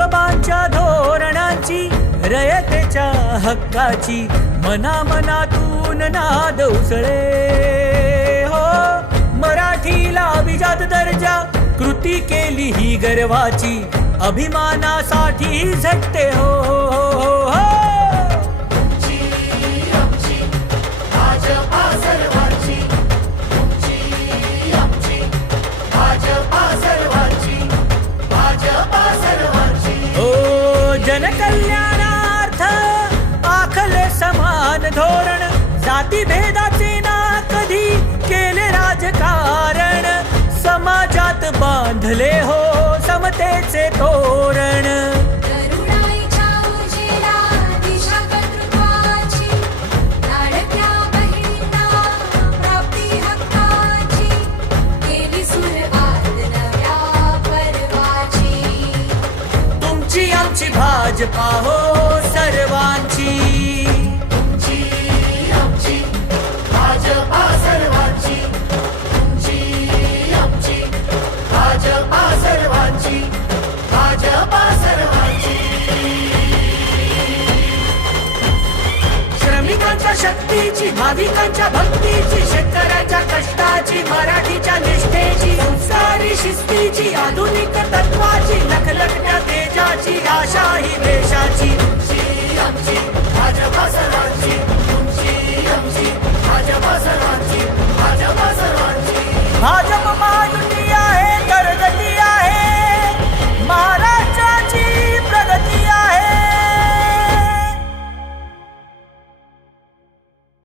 विश्वबांच्या धोरणांची, रयतेच्या हक्काची, मनामनातून नाद उसळे हो. मराठीला अभिजात दर्जा, कृती केली ही गर्वाची, अभिमानासाठी झटते हो, हो, हो. जनकल्याणार्थ आखले समान धोरण, जाती भेदाचे ना कधी केले राजकारण, समाजात बांधले हो समतेचे तोरण. आमची भाजपा हो सर्वांची, तुमची आमची भाजपा सर्वांची, तुमची आमची भाजपा सर्वांची, भाजपा सर्वांची. श्रमिकांच्या शक्तीची, भाविकांच्या भक्तीची, शेतकऱ्यांच्या कष्टाची, मराठीच्या निष्ठेची, संस्कारी शिस्तीची, आधुनिक तत्व